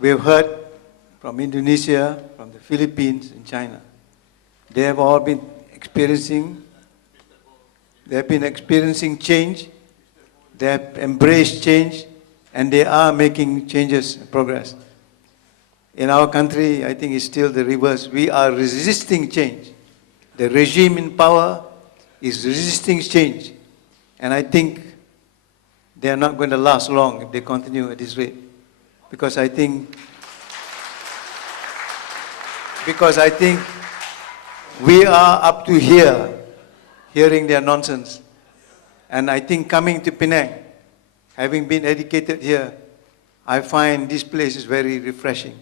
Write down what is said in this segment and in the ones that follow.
we've heard from Indonesia, from the Philippines, and China. They have all been experiencing change, they have embraced change, and they are making changes and progress. In our country, I think it's still the reverse. We are resisting change. The regime in power is resisting change. And I think they are not going to last long if they continue at this rate. Because I think we are up to here, hearing their nonsense. And I think coming to Penang, having been educated here, I find this place is very refreshing.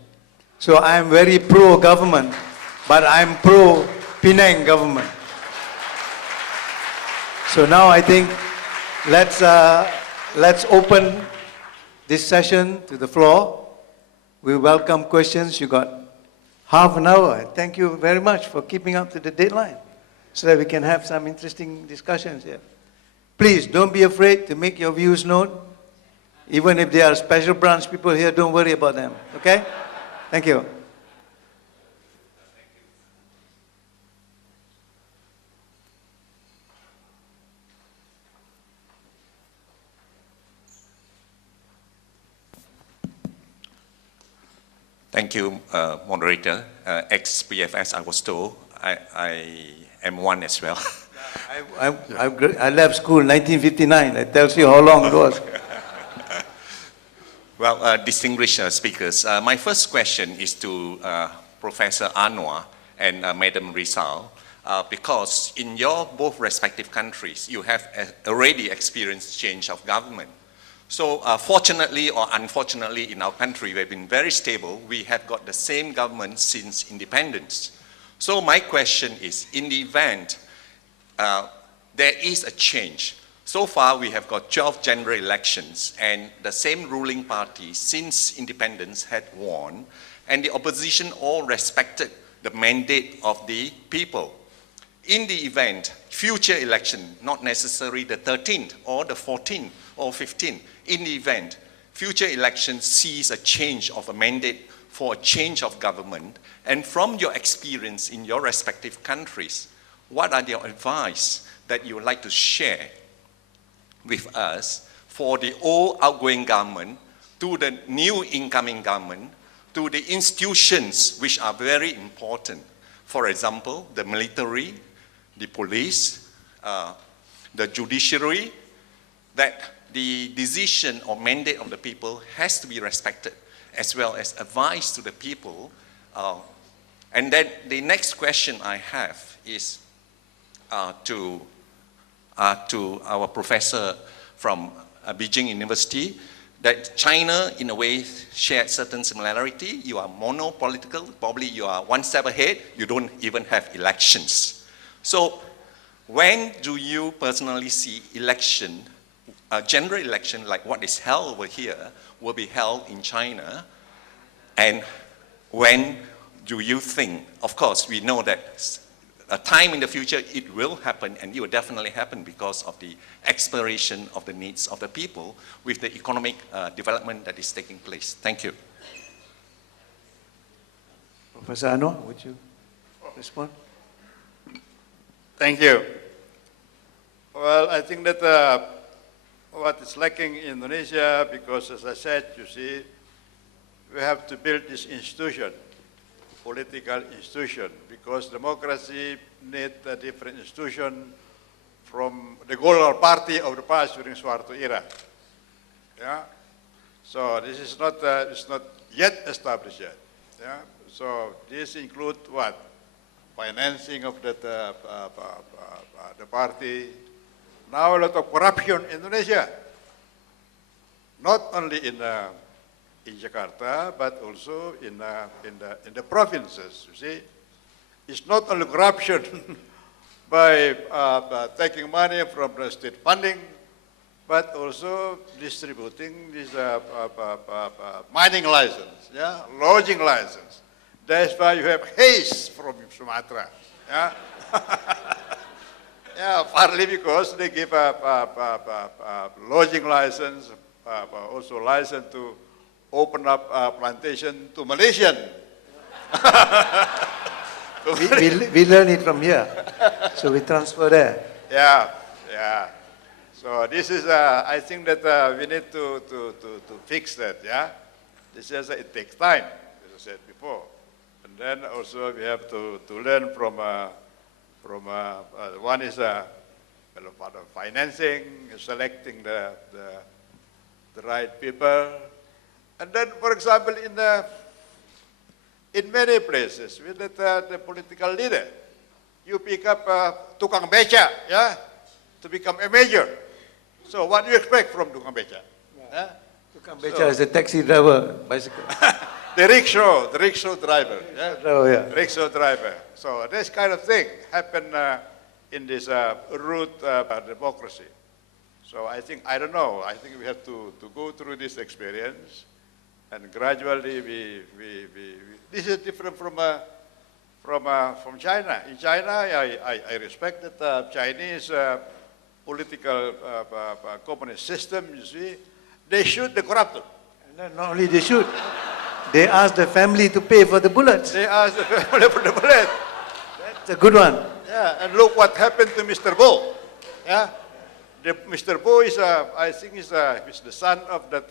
So I am very pro-government, but I am pro-Penang government. So now I think let's open this session to the floor. We welcome questions. You got half an hour. Thank you very much for keeping up to the deadline so that we can have some interesting discussions here. Please don't be afraid to make your views known. Even if there are special branch people here, don't worry about them. Okay? Thank you. Thank you, moderator. Ex-PFS, I was told. I am one as well. I left school in 1959. That tells you how long it was. Well, distinguished speakers, my first question is to Professor Anwar and Mdm Risa, because in your both respective countries, you have already experienced change of government. So fortunately or unfortunately in our country, we've been very stable. We have got the same government since independence. So my question is, in the event there is a change, so far we have got 12 general elections and the same ruling party since independence had won, and the opposition all respected the mandate of the people. In the event, future election, not necessarily the 13th or the 14th or 15th, in the event, future elections sees a change of a mandate for a change of government, and from your experience in your respective countries, what are your advice that you would like to share with us for the old outgoing government, to the new incoming government, to the institutions which are very important? For example, the military, the police, the judiciary, that the decision or mandate of the people has to be respected, as well as advice to the people. And then the next question I have is to our professor from Beijing University, that China in a way shared certain similarity. You are monopolitical, probably you are one step ahead, you don't even have elections. So when do you personally see election, a general election like what is held over here will be held in China? And when do you think, of course we know that a time in the future it will happen, and it will definitely happen because of the expiration of the needs of the people with the economic development that is taking place. Thank you. Professor Anwar, would you respond? Thank you. Well, I think that what is lacking in Indonesia, because as I said, you see, we have to build this institution, political institution, because democracy needs a different institution from the Golkar party of the past during Suharto era. Yeah? So this is not, it's not yet established yet. Yeah? So this includes what? Financing of the party. Now a lot of corruption in Indonesia, not only in Jakarta, but also in the provinces. You see, it's not only corruption by taking money from the state funding, but also distributing this mining license, yeah, lodging license. That's why you have haze from Sumatra. Yeah, yeah, partly because they give a lodging license, also license to open up a plantation to Malaysian. We learn it from here, so we transfer there. Yeah, yeah. So this is, I think that we need to fix that, yeah? This is, it takes time, as I said before. And then also we have to learn from one is part of financing, selecting the right people. And then, for example, in many places, with the political leader, you pick up tukang beca, yeah, to become a major. So what do you expect from tukang beca? Yeah. Tukang beca is a taxi driver, bicycle. The rickshaw driver. Yeah? Oh, yeah. Rickshaw driver. So this kind of thing happen in this root democracy. So I think, I don't know, I think we have to go through this experience and gradually this is different from China. In China, I respect that Chinese political communist system, you see, they shoot the corruptor. And not only they shoot, they ask the family to pay for the bullets. They ask the family for the bullet. That's a good one. Yeah, and look what happened to Mr. Bo. Yeah, Mr. Bo is, I think, he's the son of that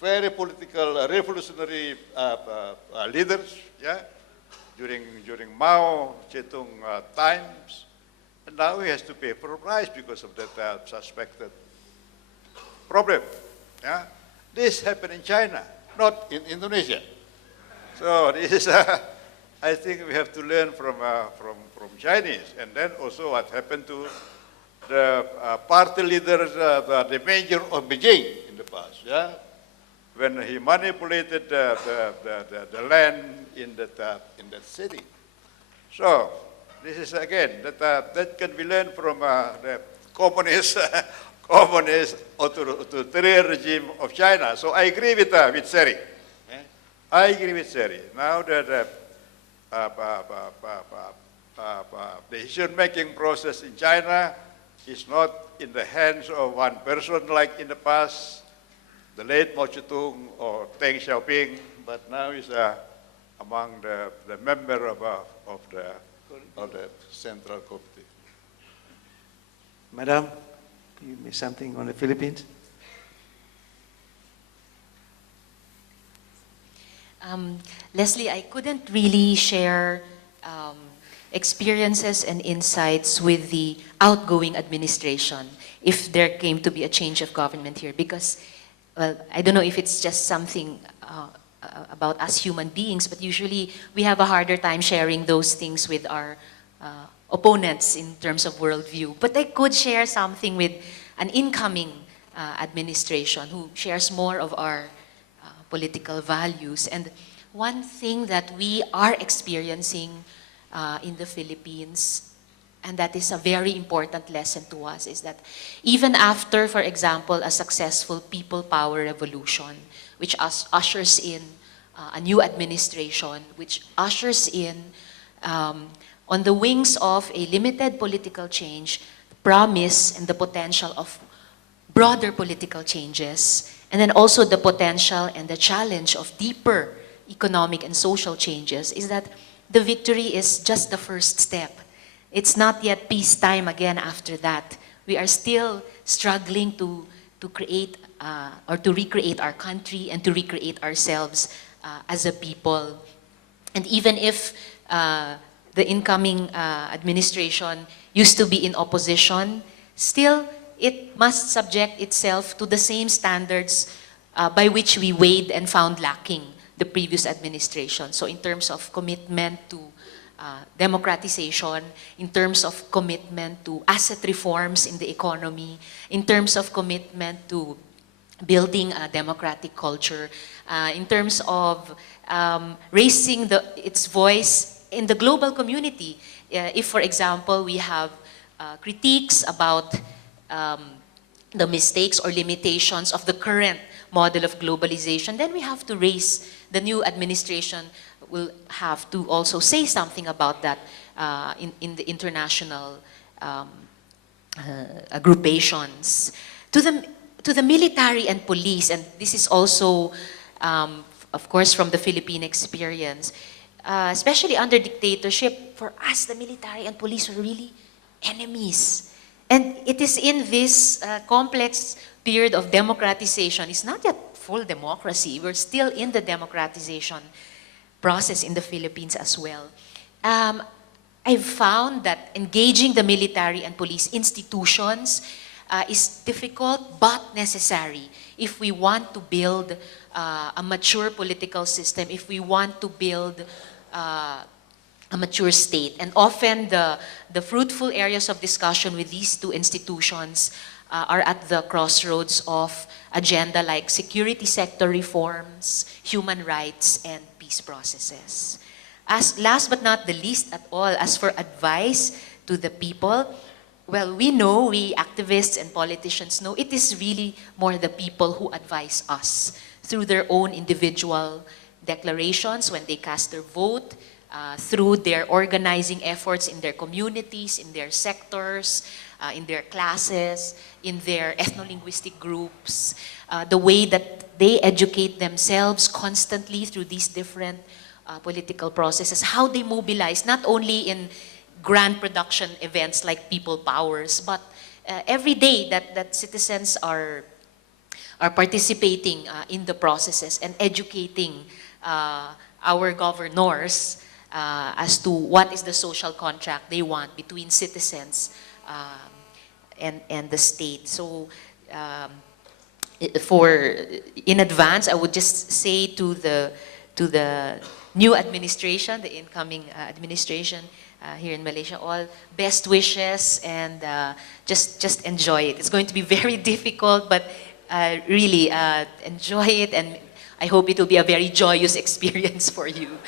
very political revolutionary leaders. Yeah, during Mao Zedong times, and now he has to pay for a price because of that suspected problem. Yeah, this happened in China, not in Indonesia. So this is, I think we have to learn from Chinese, and then also what happened to the party leaders, the mayor of Beijing in the past. Yeah, when he manipulated the land in that city. So this is again that can be learned from the communist authoritarian regime of China. So I agree with Seri. Yeah? I agree with Seri. Now that the decision-making process in China is not in the hands of one person like in the past, the late Mao Zedong or Deng Xiaoping, but now is among the member of the Central Committee. Madam, you may something on the Philippines? Leslie, I couldn't really share experiences and insights with the outgoing administration if there came to be a change of government here, because, well, I don't know if it's just something about us human beings, but usually we have a harder time sharing those things with our opponents in terms of worldview. But I could share something with an incoming administration who shares more of our political values. And one thing that we are experiencing in the Philippines, and that is a very important lesson to us, is that even after, for example, a successful people power revolution, which ushers in a new administration, which ushers in, on the wings of a limited political change, promise and the potential of broader political changes, and then also the potential and the challenge of deeper economic and social changes, is that the victory is just the first step. It's not yet peacetime again after that. We are still struggling to create or to recreate our country and to recreate ourselves as a people. And even if the incoming administration used to be in opposition, still it must subject itself to the same standards by which we weighed and found lacking the previous administration. So in terms of commitment to democratization, in terms of commitment to asset reforms in the economy, in terms of commitment to building a democratic culture, in terms of raising its voice in the global community. If, for example, we have critiques about the mistakes or limitations of the current model of globalization, then we have to raise, the new administration will have to also say something about that in the international groupations. To to the military and police, and this is also, of course, from the Philippine experience, especially under dictatorship, for us, the military and police were really enemies. And it is in this complex period of democratization, it's not yet full democracy, we're still in the democratization process in the Philippines as well. I've found that engaging the military and police institutions is difficult but necessary if we want to build a mature political system, if we want to build a mature state. And often the fruitful areas of discussion with these two institutions are at the crossroads of agenda like security sector reforms, human rights, and peace processes. As last but not the least at all, as for advice to the people, well, we know, we activists and politicians know, it is really more the people who advise us through their own individual declarations when they cast their vote, through their organizing efforts in their communities, in their sectors, in their classes, in their ethno-linguistic groups, the way that they educate themselves constantly through these different political processes, how they mobilize, not only in grand production events like people powers, but every day that citizens are participating in the processes and educating our governors as to what is the social contract they want between citizens and the state. So in advance, I would just say to the new administration, the incoming administration here in Malaysia, all best wishes, and just enjoy it. It's going to be very difficult, but really enjoy it, and I hope it will be a very joyous experience for you.